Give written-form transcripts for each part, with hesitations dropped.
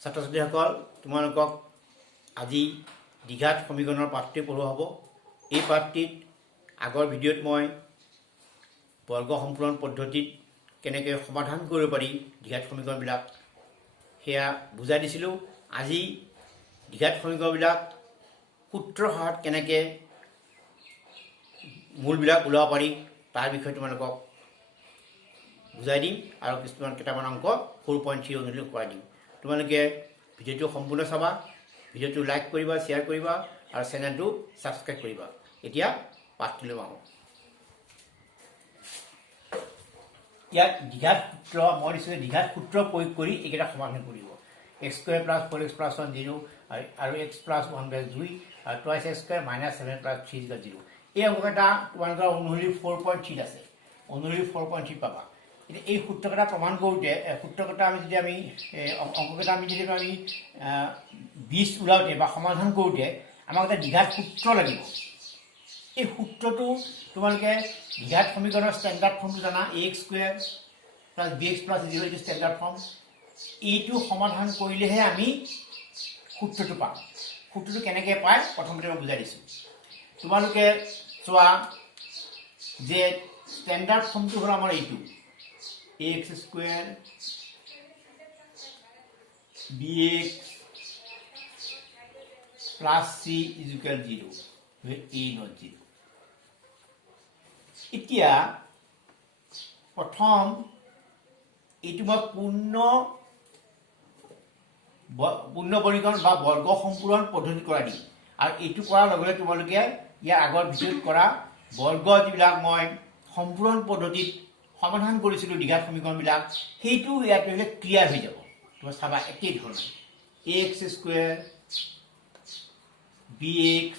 ছাত্ৰ ছাত্ৰীসকল তোমালোকক আজি দ্বিঘাত সমীকৰণৰ পাঠটি পঢ়োৱা হ'ব। এই পাঠটিত আগৰ ভিডিঅ'ত মই বৰ্গ সম্পূৰণ পদ্ধতিত কেনেকৈ সমাধান কৰিব পাৰি দ্বিঘাত সমীকৰণবিলাক সেয়া বুজাই দিছিলোঁ। আজি দ্বিঘাত সমীকৰণবিলাক সূত্ৰৰ সহায়ত কেনেকৈ মূলবিলাক ওলাব পাৰি তাৰ বিষয়ে তোমালোকক বুজাই দিম আৰু কেইটামান অংক 4.3 অনুসৰি কৰাই দিম। তোমালোকে ভিডিঅ'টো সম্পূৰ্ণ চাবা, ভিডিঅ'টো লাইক কৰিবা, শ্বেয়াৰ কৰিবা আৰু চেনেলটো ছাবস্ক্ৰাইব কৰিবা। এতিয়া পাঠটোলৈ আহোঁ। ইয়াত দ্বিঘাত সূত্ৰ মই দিছোঁ, দ্বিঘাত সূত্ৰ প্ৰয়োগ কৰি এইকেইটা সমাধান কৰিব। x² + 4x + 1 0 আৰু x + 1/2 আৰু 2x² - 7 + 3 0। এই অংককেইটা তোমালোকৰ অনুসৰি 4.3 আছে, অনুসৰি 4.3 পাবা। এতিয়া এই সূত্ৰকেইটা প্ৰমাণ কৰোঁতে সূত্ৰকেইটা আমি অংককেইটা আমি 20 ওলাওঁতে বা সমাধান কৰোঁতে আমাক এটা দ্বিঘাত সূত্ৰ লাগিব। এই সূত্ৰটো তোমালোকে দ্বিঘাত সমীকৰণৰ ষ্টেণ্ডাৰ্ড ফৰ্মটো জানা, ax² + bx + 0 এইটো ষ্টেণ্ডাৰ্ড ফৰ্ম। এইটো সমাধান কৰিলেহে আমি সূত্ৰটো পাম। সূত্ৰটো কেনেকৈ পায় প্ৰথমতে মই বুজাই দিছোঁ। তোমালোকে চোৱা যে ষ্টেণ্ডাৰ্ড ফৰ্মটো হ'ল আমাৰ এইটো ax² bx + c = 0, a not 0। এতিয়া প্ৰথম এইটো মই পূৰ্ণ বৰ্গীকৰণ বা বৰ্গ সম্পূৰণ পদ্ধতি কৰাই দিম আৰু এইটো কৰাৰ লগে লগে তোমালোকে ইয়াৰ আগৰ ভিডিঅ'ত কৰা বৰ্গ যিবিলাক মই সম্পূৰণ পদ্ধতিত সমাধান কৰিছিলোঁ দ্বিঘাত সমীকৰণবিলাক সেইটো ইয়াত ক্লিয়াৰ হৈ যাব। তোমাৰ চাবা একেই ধৰণৰ ax² bx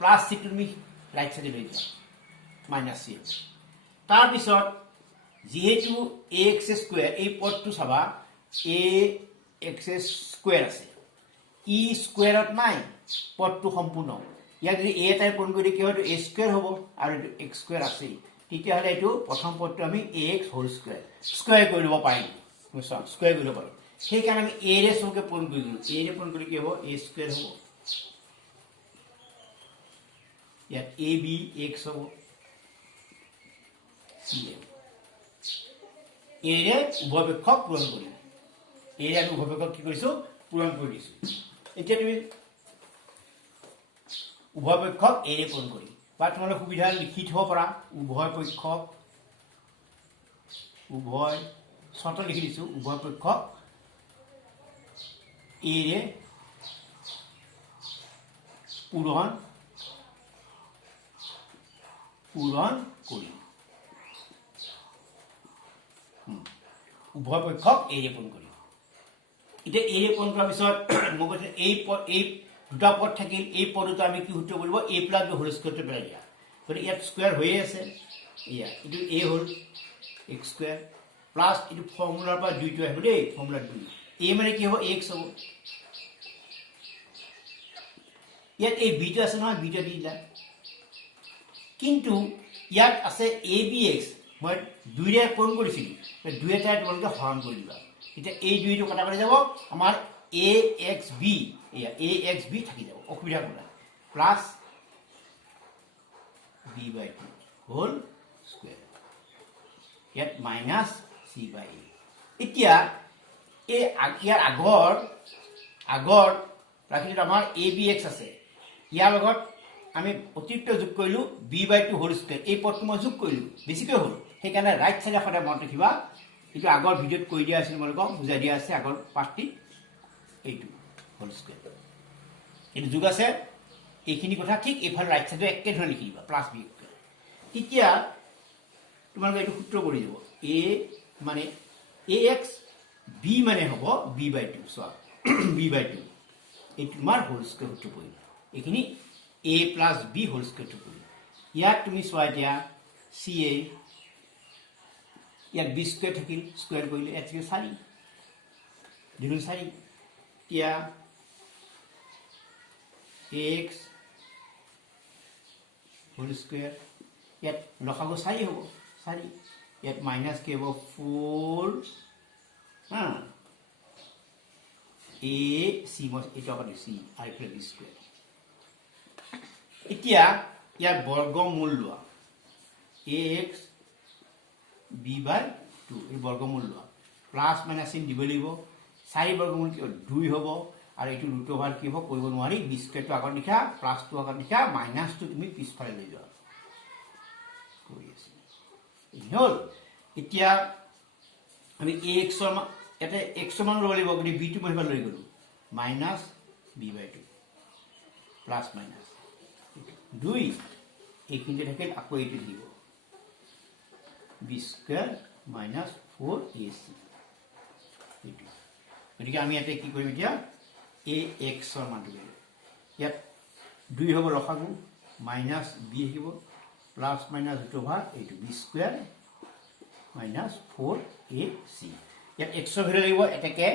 + c তুমি ৰাইট চাইডে লৈ যোৱা -c। তাৰপিছত যিহেতু ax² এই পদটো চাবা ax² আছে, ই স্কুৱেৰত নাই, পদটো সম্পূৰ্ণ। ইয়াক যদি a এটাই পূৰণ কৰি কি হয় a² হ'ব আৰু এইটো x² আছেই, তেতিয়াহ'লে এইটো প্ৰথম পদটো আমি ax² স্কুৱেৰ কৰি ল'ব পাৰিম, স্কুৱেৰ কৰি ল'ব পাৰিম। সেইকাৰণে আমি a ৰে চবকে পূৰণ কৰি দিলোঁ, a ৰে পূৰণ কৰি কি হ'ব a² হ'ব, ইয়াত ab x হ'ব, a ৰে উভয় পক্ষক পূৰণ কৰিম, a ৰে আমি উভয় পক্ষক কি কৰিছোঁ পূৰণ কৰি দিছোঁ। এতিয়া তুমি উভয় পক্ষক a ৰে পূৰণ কৰিম বা তোমালোকে সুবিধা লিখি থ'ব পাৰা উভয় পক্ষক, উভয় শৰ্ত লিখি দিছোঁ, উভয় পক্ষক a ৰে পূৰণ কৰিম, উভয় পক্ষক a ৰে পূৰণ কৰিম। এতিয়া a ৰে পূৰণ কৰাৰ পিছত মই কৈছোঁ এই দুটা পদ থাকিল, এই পদটো আমি কি সূত্ৰ কৰিব a + b হোল স্কুৱেৰটো পেলাই দিয়া, গতিকে ইয়াত স্কুৱেৰ হৈয়ে আছে, এয়া এইটো a হ'ল x² প্লাছ এইটো ফৰ্মুলাৰ পৰা 2টো আহিব দেই, ফৰ্মুলা 2 a মানে কি হ'ব x হ'ব, ইয়াত এই bটো আছে নহয়, bটো দি দিলা। কিন্তু ইয়াত আছে abx, মই 2ৰে পূৰণ কৰিছিলোঁ, 2 এটাই তোমালোকে হৰণ কৰি দিবা। এতিয়া এই 2টো কটা কাটি যাব, আমাৰ axb এয়া axb থাকি যাব, অসুবিধা কৰা প্লাছ b/2 হোল স্কুৱেৰ, ইয়াত -c/a। এতিয়া এই ইয়াৰ আগৰ ৰাখিলে আমাৰ abx আছে, ইয়াৰ লগত আমি অতিৰিক্ত যোগ কৰিলোঁ b/2 হোল স্কুৱেৰ, এই পদটো মই যোগ কৰিলোঁ, বেছিকৈ হ'ল, সেইকাৰণে ৰাইট চাইডে সদায় মনত ৰাখিবা। এইটো আগৰ ভিডিঅ'ত কৰি দিয়া আছিল, তোমালোকক বুজাই দিয়া আছে আগৰ পাঠটি, এইটো হোল স্কুৱেৰ, এইটো যোগ আছে, এইখিনি কথা ঠিক এইফালে ৰাইট চাইডে একেধৰণে লিখি দিবা +b²। তেতিয়া তোমালোকে এইটো সূত্ৰ কৰি দিব, a মানে ax, b মানে হ'ব b/2, চোৱা b/2 এইটো তোমাৰ হোল স্কুৱেৰ সূত্ৰ পৰিব, এইখিনি a + b হোল স্কুৱেৰটো পৰিব। ইয়াত তুমি চোৱা এতিয়া ca, ইয়াত b² থাকিল, স্কুৱেৰ কৰিলে ইয়াত থাকিল 4, 2 4, এতিয়া ax হোল স্কুৱেৰ, ইয়াত লসাগু 4 হ'ব, 4 ইয়াত মাইনাছ কি হ'ব 4 হা a c মই এটা কথা c i plus b square এতিয়া ইয়াৰ বৰ্গমূল লোৱা ax b by 2 এই বৰ্গমূল লোৱা প্লাস মাইনাস চিন দিব লাগিব 4 বৰ্গমূল কি 2 হ'ব আৰু এইটো ৰুট ওভাৰ কি হ'ব কৰিব নোৱাৰি b স্কয়াৰটো আগত লিখা প্লাসটো আগত লিখা মাইনাসটো তুমি পিছফালে লৈ যোৱা কৰি আছে হল এতিয়া আমি ax ৰ এটা x মান ল'ব লাগিব গতি b টো মই লৈ গলো minus b by 2 plus minus 2 এইখিনিতে থাকিল আকৌ এইটো দিব b স্কয়ার মাইনাস 4ac এইটো গতিকে আমি ইয়াতে কি কৰিম এতিয়া ax ৰ মান দিব ইয়াত 2 হ'ব লখাগু মাইনাস b আহিব প্লাস মাইনাস ৰুট ওভাৰ এইটো b স্কয়াৰ মাইনাস 4ac ইয়াত x ৰ ভ্যালু লাগিব এটাকে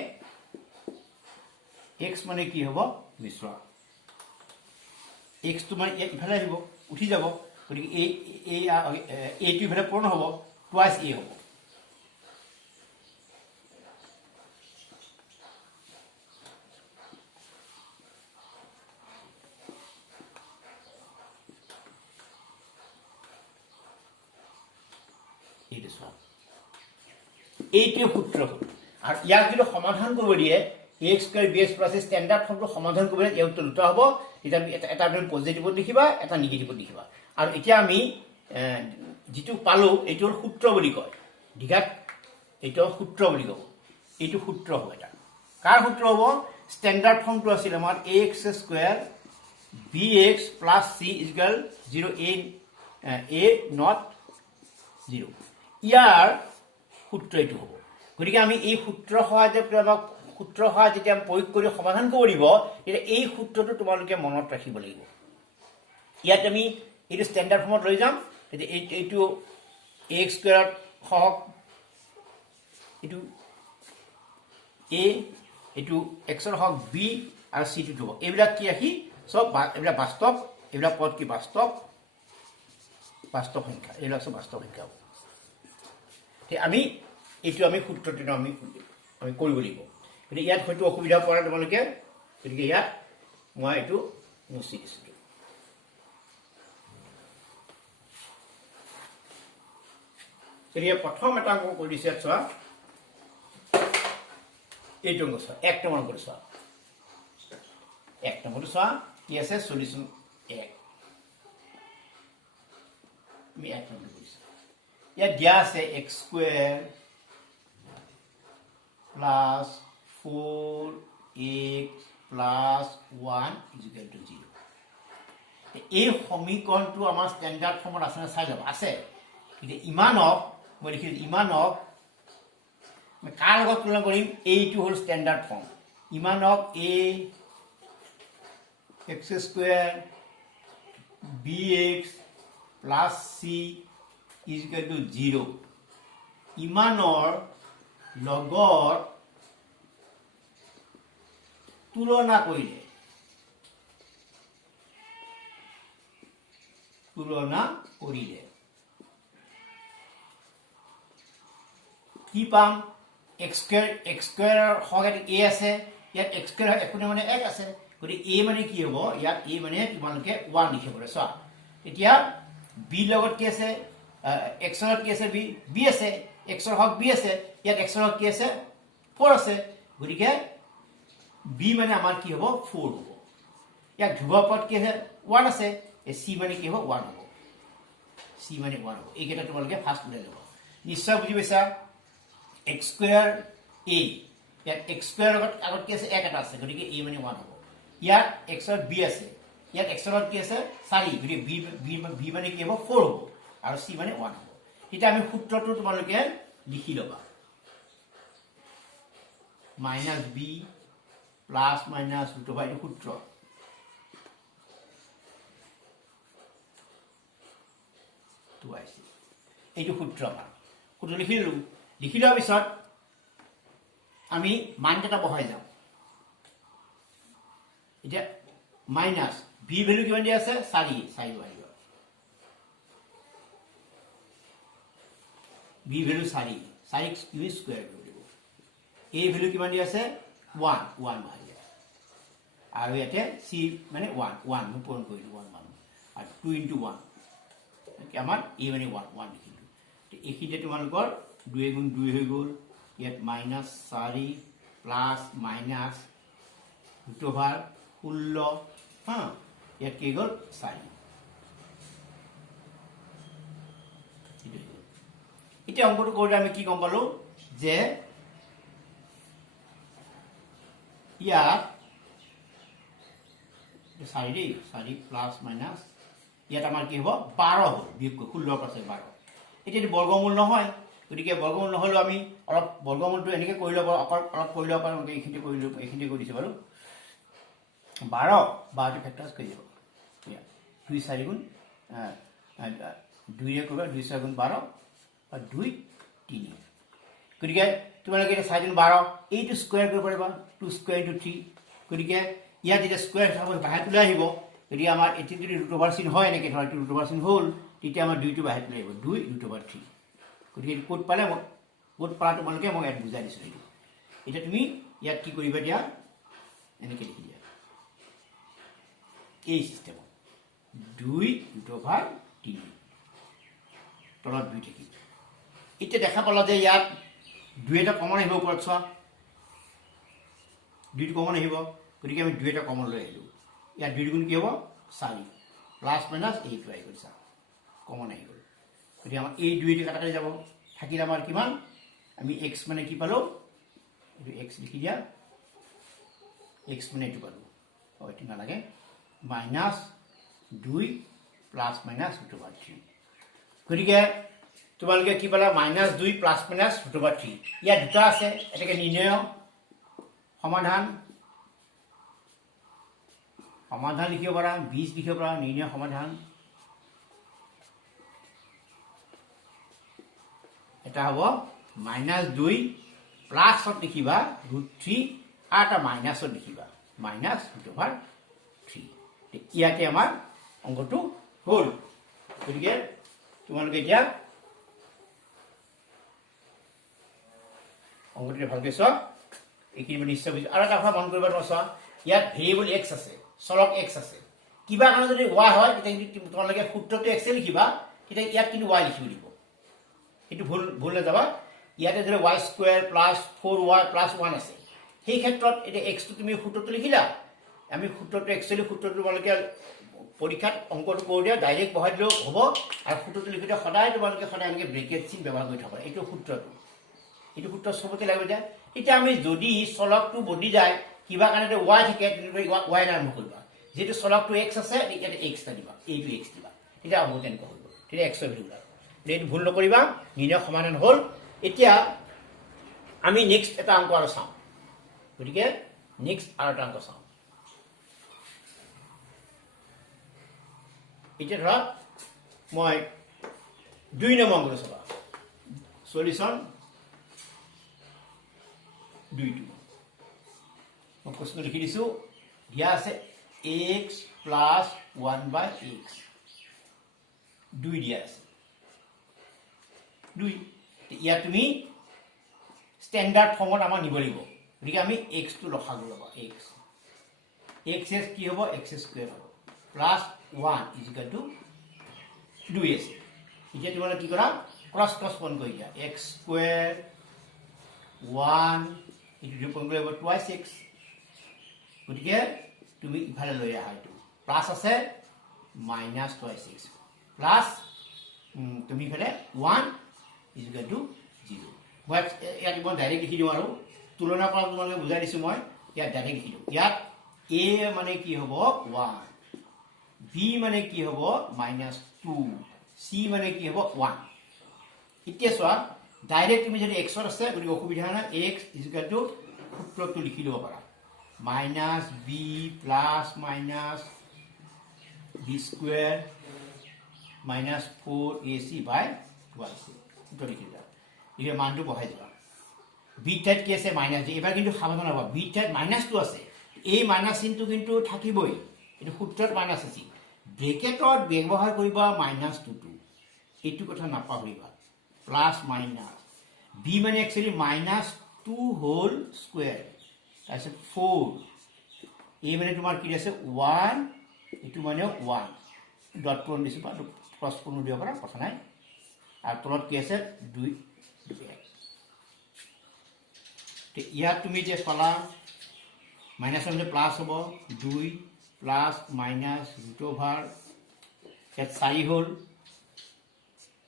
x মানে কি হ'ব মিশ্ৰ x তো মানে ইয়াত ইফালে আহিব উঠি যাব গতিকে a টো ইফালে পূৰণ হ'ব টুৱাইস a হ'ব এইটো সব এইটো সূত্ৰ আৰু ইয়াক যদি সমাধান কৰিব দিয়ে x square bx plus standard ফৰ্মটো সমাধান কৰিবলৈ এই উত্তৰ দুটা হ'ব এটা এটা তুমি পজিটিভ লিখিবা এটা নেগেটিভ লিখিবা আৰু এতিয়া আমি যেটো পালো এইটোৰ সূত্ৰ বুলি কয় দিঘাত এইটোৰ সূত্ৰ বুলি কব এইটো সূত্ৰ হ'ব এটা কাৰ সূত্ৰ হ'ব স্ট্যান্ডাৰ্ড ফৰ্মটো আছিল আমাৰ ax square bx plus c equal 0 a not 0 ইয়াৰ সূত্ৰ এইটো হ'ব গতিকে আমি এই সূত্ৰ সহায়তে আমাক সূত্ৰ সহায় যেতিয়া প্ৰয়োগ কৰি সমাধান কৰিব তেতিয়া এই সূত্ৰটো তোমালোকে মনত ৰাখিব লাগিব ইয়াত আমি এইটো স্ট্যান্ডার্ড ফর্মত লৈ যাম তেতিয়া এইটো ax স্কয়ার সহক এইটো a এইটো x ৰ সহক b আৰু c টো হ'ব এইবিলাক কি ৰাখি সব এইবিলাক বাস্তৱ এইবিলাক পদ কি বাস্তৱ সংখ্যা এইবিলাক সব বাস্তৱ সংখ্যা হ'ব তে আমি এইটো আমি সূত্ৰটো আমি কৰিব লাগিব গতিকে ইয়াত হয়তো অসুবিধা পৰা তোমালোকে গতিকে ইয়াত মই এইটো মুছি দিছোঁ গতিকে প্ৰথম এটা অংক কৰি দিছে চোৱা এইটো অংক চোৱা এক নম্বৰ অংক চোৱা এক নম্বৰটো চোৱা কি আছে সলিউশন 1 আমি এক নম্বৰ কৰিছো ইয়াত দিয়া আছে x square plus 4x plus 1 is equal to 0 এই সমীকৰণটো আমাৰ স্ট্যান্ডার্ড ফর্মত আছে না চাই যাব আছে কিন্তু ইমানক মই লিখিলো ইমানক মই কাৰ লগত তুলনা কৰিম এইটো হল স্ট্যান্ডাৰ্ড ফৰ্ম ইমানক a x square bx plus c is equal to 0 ইমানৰ লগত তুলনা কৰিলে কি পাম x স্কয়াৰ হগাত a আছে ইয়াত x স্কয়াৰ একোনে মানে 1 আছে গতি a মানে কি হ'ব ইয়াত a মানে তোমালোকে 1 লিখিব পাৰে চোৱা এতিয়া b লগত কি আছে x লগত কি আছে b আছে x ৰ হক b আছে ইয়াত x ৰ হক কি আছে 4 আছে গতিকে b মানে আমাৰ কি হ'ব 4 হ'ব ইয়াত ধ্ৰুৱপদ কি আছে 1 আছে এ c মানে কি হ'ব 1 হ'ব c মানে 1 হ'ব এইকেইটা তোমালোকে ফাৰ্স্ট উলাই ল'ব নিশ্চয় বুজি পাইছা x স্কয়াৰ a ইয়াত x স্কয়াৰ আগত কি আছে 1 এটা আছে গতিকে a মানে 1 হ'ব ইয়াত x ৰ b আছে ইয়াত x ৰ কি আছে 4 গতিকে b মানে কি হ'ব 4 হ'ব আৰু c মানে 1 হ'ব এটা আমি সূত্ৰটো তোমালোকে লিখি লবা minus b plus minus root over এই সূত্ৰ তো আছে এইটো সূত্ৰ আমাৰ সূত্ৰ লিখি লোৱাৰ পিছত আমি মানকেইটা বহাই যাম এতিয়া মাইনাস b ভ্যালু কিমান দিয়া আছে 4 আহিব বি ভ্যালু 4 4 তুমি স্কয়ার কৰিব লাগিব এ ভ্যালু কিমান দি আছে 1 1 বহাই দিয়া আৰু ইয়াতে সি মানে 1 1 মই পূৰণ কৰিলো 1 মান আৰু 2 * 1 কি আমাৰ এ মানে 1 1 লিখিলো তে এইখিতে তোমালোকৰ 2 গুণ 2 হৈ গ'ল ইয়াত -4 প্লাস মাইনাস √16 হা ইয়াত কি গ'ল 4 এতিয়া অংকটো কৰোঁতে আমি কি গম পালো যে ইয়াত 4 প্লাস মাইনাস ইয়াত আমাৰ কি হ'ব 12 হ'ল 16 পাছে 12 এতিয়া বৰ্গমূল নহয় গতিকে বৰ্গমূল নহলেও আমি অলপ বৰ্গমূলটো এনেকৈ কৰি ল'ব অলপ কৰি ল'ব পাৰোঁ এইখিনি কৰিলো এইখিনি কৰিছে বাৰু 12 12 ফেক্টৰছ কৰি দিব 2 4 গুণ 2 ৰে কৰিবা 2 4 গুণ 12 আৰ 2 3 গতিকে তোমালোকে এটা 4 গুণ 12 এইটো স্কয়াৰ কৰিব পাৰিবা 2 স্কয়াৰ * 3 গতিকে ইয়াত যেটা স্কয়াৰ হ'ব বাহিৰ তুলি আহিব যদি আমাৰ এটি যদি √ওভাৰ চিন হয় এনেকৈ ধৰা এটি √ওভাৰ চিন হ'ল তেতিয়া আমাৰ 2 টো বাহিৰ তুলি আহিব 2 √ওভাৰ 3 গতিকে কোড পালে কোড পালা তোমালোকে মই ইয়াত বুজাই দিছো এটা তুমি ইয়াত কি কৰিবা দিয়া এনেকৈ লিখি দিয়া এই সিস্টেম 2 √ওভাৰ 3 তলত 2 থাকিব এতিয়া দেখা পালা যে ইয়াত 2 এটা কমন আহিব ওপৰত চোৱা 2 কমন আহিব গতিকে আমি 2 এটা কমন লৈ আহিলো ইয়াত 2 গুণ কি হ'ব 4 প্লাস মাইনাস এই টু আহি গ'ল কমন আহি গ'ল গতিকে আমাৰ এই 2 টি কাটা কাটি যাব থাকিল আমাৰ কিমান আমি x মানে কি পালো এইটো x লিখি দিয়া x মানে এইটো পালো এইটো নালাগে -2 প্লাস মাইনাস √3 গতিকে তোমালোকে কি পালা -2 প্লাস মাইনাস √3 ইয়াত দুটা আছে এটাকে নিৰ্ণয় সমাধান সমাধান লিখিব পাৰা 20 লিখিব পাৰা নিৰ্ণয় সমাধান এটা হ'ব -2 প্লাসত লিখিবা √3 আৰু এটা মাইনাসত লিখিবা -√3 ইয়াতে আমাৰ অংকটো হ'ল গতিকে তোমালোকে এতিয়া অংকটো ভালকৈ চোৱা এইখিনি নিশ্চয় বুজি আৰু এটা কথা মন কৰিবা চোৱা ইয়াত ভেৰিয়েবল x আছে চলক x আছে কিবা কাৰণে যদি y হয় তেতিয়া তোমালোকে সূত্ৰটো x লিখিবা তেতিয়া ইয়াত কিন্তু y লিখিব দিব এটো ভুল না যাবা ইয়াতে ধৰে y² + 4y + 1 আছে সেই ক্ষেত্ৰত এটা x টো তুমি সূত্ৰটো লিখিলা আমি সূত্ৰটো একচুয়ালি সূত্ৰটো তোমালোকে পৰীক্ষাত অংকটো কৰি দিয়া ডাইৰেক্ট বহাই দিলেও হ'ব আৰু সূত্ৰটো লিখিতে সদায় তোমালোকে সদায় এনেকৈ ব্ৰেকেট চিন ব্যৱহাৰ কৰি থাকা এইটো সূত্ৰটো এইটো সূত্ৰ সবতে লাগিব দিয়া এতিয়া আমি যদি চলকটো বদলি যায় কিবা কাৰণে y থাকে তেনেকৈ y আৰম্ভ কৰিবা যেটো চলকটো x আছে ইয়াতে x দিবা এইটো x দিবা এটা হ'ব তেনেকৈ হ'ব তেতিয়া x ভ্যালু ওলাব এইটো ভুল নকৰিবা নিৰ্ণয় সমাধান হ'ল এতিয়া আমি নেক্সট এটা অংক আৰু চাম গতিকে নেক্সট আৰু এটা অংক চাম এতিয়া ধৰা মই 2 নম্বৰ অংকটো চাবা সলিউশন 2 মই প্ৰশ্ন লিখি দিছো দিয়া আছে x + 1/x 2 দিয়া আছে 2 ইয়াত তুমি স্ট্যান্ডার্ড ফর্মত আমাৰ নিব লাগিব গতিকে আমি x টো লখাগু লবা x কি হ'ব x² হ'ব +1 = 2s এতিয়া তোমালোকে কি কৰা ক্ৰস পন কৰি দিয়া x² 1 ইটো ৰিপন কৰিব 2x গতিকে তুমি ইফালে লৈ আহা এইটো প্লাস আছে -2x প্লাস তুমি ইফালে 1 = 0 মই ইয়াত মই ডাইৰেক্ট লিখি দিওঁ আৰু তুলনা কৰা তোমালোকে বুজাই দিছো মই ইয়াত ডাইৰেক্ট লিখি দিওঁ ইয়াত a মানে কি হ'ব 1 b মানে কি হ'ব -2 c মানে কি হ'ব 1 এতিয়া চোৱা ডাইৰেক্ট তুমি যদি x আছে গতিকে অসুবিধা নাই x = সূত্ৰটো লিখি দিব পাৰা -b + -b² -4ac/12c তো লিখি দাও এই মানটো বহাই দিবা b ঠাইত কি আছে -d এবাৰ কিন্তু সাৱধান হ'ব b ঠাইত -2 আছে এই মাইনাস চিনটো কিন্তু থাকিবই এটো সূত্ৰত মাইনাস আছে ব্ৰেকেটত ব্যৱহাৰ কৰিবা -2 এইটো কথা নাপাহৰিবা প্লাছ মাইনাছ বি মানে একচুৱেলি -2 হোল স্কুৱেৰ তাৰপিছত 4 এই মানে তোমাৰ কি আছে 1 এইটো মানে 1 ডট পূৰণ দিছোঁ বা ক্ৰছ পূৰণ দিব পাৰা কথা নাই আৰু তলত কি আছে 2 ইয়াত তুমি যে পালা মাইনাছ হ'লে প্লাছ হ'ব 2 প্লাছ মাইনাছ ৰুট অভাৰ ইয়াত 4 হ'ল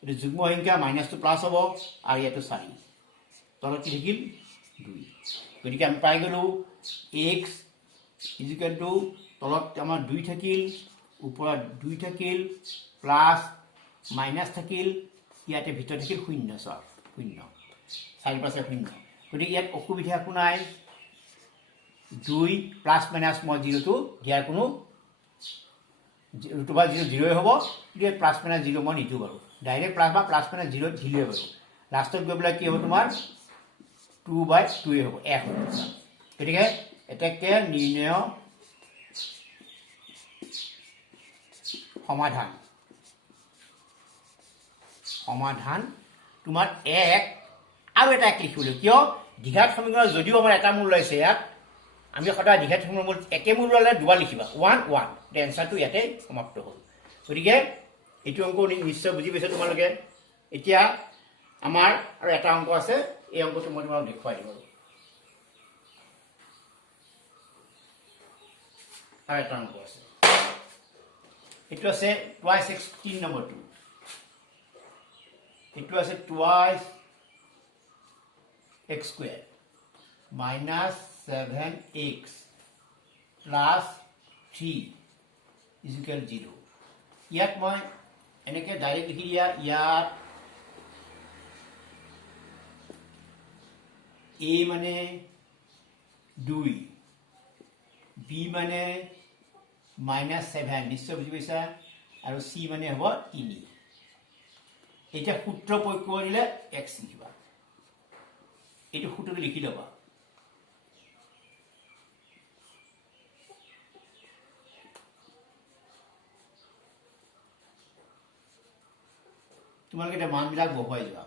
এইটো যুগ্ম সংখ্যা মাইনাছটো প্লাছ হ'ব আৰু ইয়াতো 4 তলত কি থাকিল 2 গতিকে আমি পাই গ'লোঁ x ইজিকেল টু তলত আমাৰ 2 থাকিল ওপৰত 2 থাকিল প্লাছ মাইনাছ থাকিল ইয়াতে ভিতৰত থাকিল 0 চোৱা 0 4 পাশে 0 গতিকে ইয়াত অসুবিধা একো নাই 2 প্লাছ মাইনাছ মই 0টো দিয়াৰ কোনো ৰুট অভাৰ 0 0 হ'ব দিয়ে প্লাছ মাইনাছ 0 মই নিদিওঁ বাৰু ডাইৰেক্ট প্লাছ বা প্লাছ মাইনাছ 0 দিলেই বাৰু লাষ্টত গৈ পেলাই কি হ'ব তোমাৰ 2/2 হ'ব 1 হ'ব গতিকে এটাকে নিৰ্ণয় সমাধান তোমাৰ 1 আৰু এটা লিখিবলৈ কিয় দ্বিঘাত সমীকৰণ যদিও আমাৰ এটা মূল লৈছে ইয়াত আমি সদায় দ্বিঘাত সমীকৰণ মূল একে মূল ল'লে দুবাৰ লিখিবা 1 1 তে এনসাৰটো ইয়াতে সমাপ্ত হ'ল গতিকে এইটো অংক নিশ্চয় বুজি পাইছে তোমালোকে এতিয়া আমাৰ আৰু এটা অংক আছে এই অংকটো মই তোমাক দেখুৱাই দিম আৰু এটা অংক আছে এইটো আছে twice x 3 নম্বৰটো এইটো আছে twice x square minus 7x plus 3 is equal 0 ইয়াত মই এনেকে ডাইৰেক্ট লিখি দিয়া ইয়াত a মানে 2 b মানে -7 নিশ্চয় বুজি পাইছা আৰু c মানে হ'ব 3 এটা সূত্ৰ প্ৰয়োগ কৰিলে x লিখিবা এইটো সূত্ৰটো লিখি ল'বা তোমালোকে এটা মানবিলাক বহুৱাই যোৱা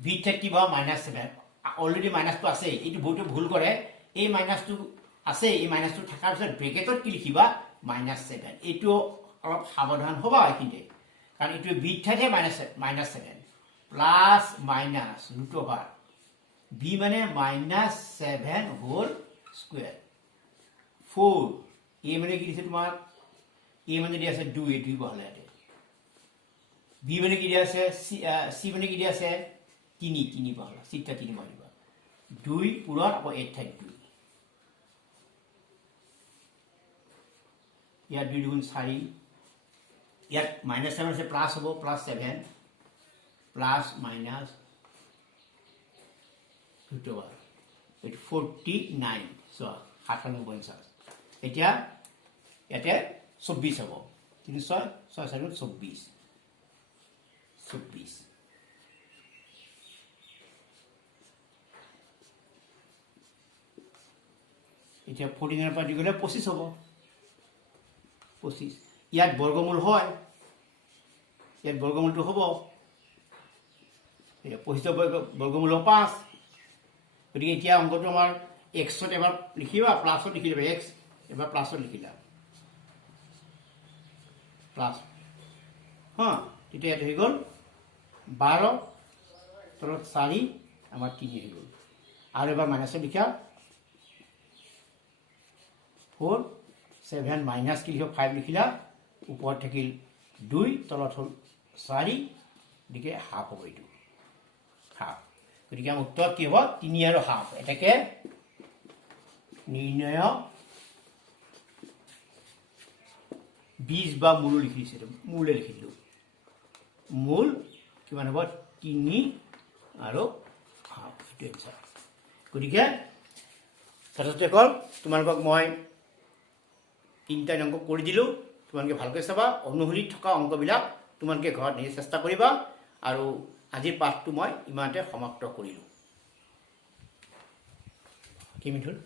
v থাকিব -7 অলৰেডি মাইনাছটো আছে এইটো বহুতো ভুল কৰে এই মাইনাছটো আছে এই মাইনাছটো থকাৰ পিছত ব্ৰেকেটত কি লিখিবা -7 এইটো অলপ সাৱধান হ'বা এইখিনিতে কাৰণ এইটো v থাকে -7 plus minus root over b মানে -7 হোল স্কুৱেৰ 4 a মানে কি দিছে তোমাৰ a মানে দি আছে 2 এই 2 বহালে ইয়াতে b মানে কি দি আছে c মানে কি দি আছে 3 বহালা চিটা 3 বহালিবা 2 পূৰণ আকৌ 8 ঠাইত 2 ইয়াত 2 গুণ 4 ইয়াত -7 আছে প্লাছ হ'ব +7 প্লাছ মাইনাছ ৰুট অভাৰ 49 চোৱা 97 এতিয়া ইয়াতে 24 হ'ব 3 6 6 4 24 এতিয়া 49 পৰা দি গ'লে 25 হ'ব 25 ইয়াত বৰ্গমূল হয় ইয়াত বৰ্গমূলটো হ'ব এটা 25 বৰ্গমূল 5 গতিকে এতিয়া অংকটো আমাৰ x-ত এবাৰ লিখিবা প্লাছত লিখি দিবা x এবাৰ প্লাছত লিখিলা প্লাছ হা তেতিয়া এটা হৈ গ'ল 12 তলত 4 আমাৰ 3 হৈ গ'ল আৰু এবাৰ মাইনাছত লিখা 4 7 মাইনাছ কি লিখিব 5 লিখিলা ওপৰত থাকিল 2 তলত হ'ল 4 গতিকে হাফ হ'ব এইটো হাফ গতিকে আমাৰ উত্তৰ কি হ'ব 3 আৰু হাফ এটাকে নিৰ্ণয় 20 বা মূল লিখিছে মূলে লিখি দিলোঁ মূল কিমান হ'ব 3 আৰু হাফ এইটো এনসাৰ গতিকে ছাত্ৰছাত্ৰীসকল তোমালোকক মই 3টা অংক কৰি দিলোঁ তোমালোকে ভালকৈ চাবা অনুসৰি থকা অংকবিলাক তোমালোকে ঘৰত নিজে চেষ্টা কৰিবা আৰু আজিৰ পাঠটো মই ইমানতে সমাপ্ত কৰিলোঁ কি মিঠুল